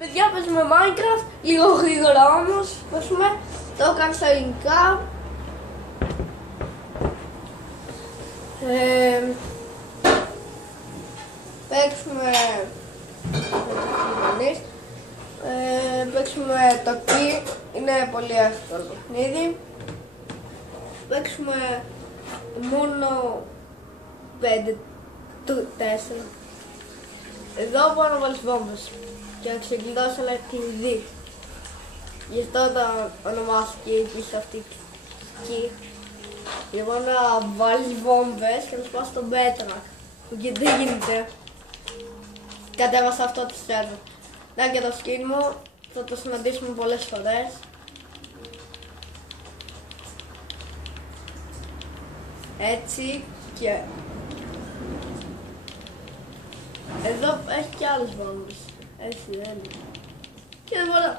Παιδιά, παίζουμε Minecraft, λίγο γρήγορα όμως, παίζουμε, το κάνω στα ελληνικά. Παίξουμε το key, είναι πολύ εύκολο παιχνίδι. Παίξουμε μόνο 5, 4. Εδώ μπορώ να βάλεις βόμβες και να ξεκλειδώσει ένα κλειδί. Γι' αυτό το ονομάστηκε η πίστα αυτή key. Λοιπόν, να βάλεις βόμβες και να σπάσεις τον πέτρα. Και δεν γίνεται. Κατέβασα αυτό το σερβερ. Να και το skin μου, θα το συναντήσουμε πολλές φορές. Έτσι και... Εδώ έχει και άλλες βόμβες. Έτσι δεν είναι. Και δεν μπορώ.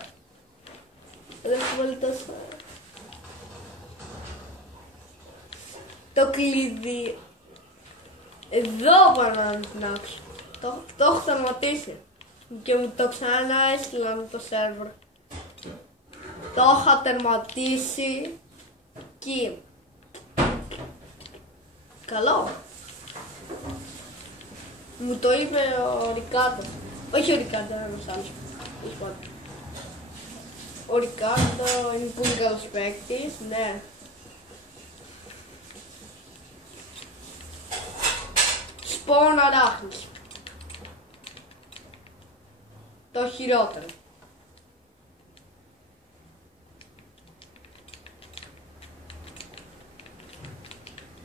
Δεν έχω βάλει τόσο. Το κλειδί. Εδώ μπορώ να ανοιχνάξω. Το έχω σταματήσει. Και μου το ξανά έστειλαν το σερβερ. Το είχα τερματίσει. Και... Καλό. Μου το είπε ο Ρικάρντο. Όχι ο Ρικάρντο, ένας άλλος. Ο Ρικάρντο είναι πολύ καλός παίκτης, ναι. Σπον αράχνης. Το χειρότερο.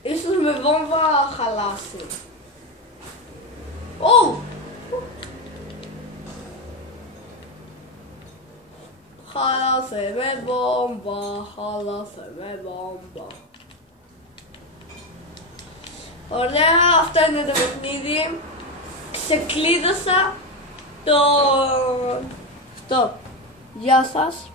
Ίσως με βόμβα χαλάσει. Ω! Χάλασε με βόμβα, χάλασε με βόμβα. Ωραία, αυτό είναι το παιχνίδι. Ξεκλείδωσα το... Γεια σας.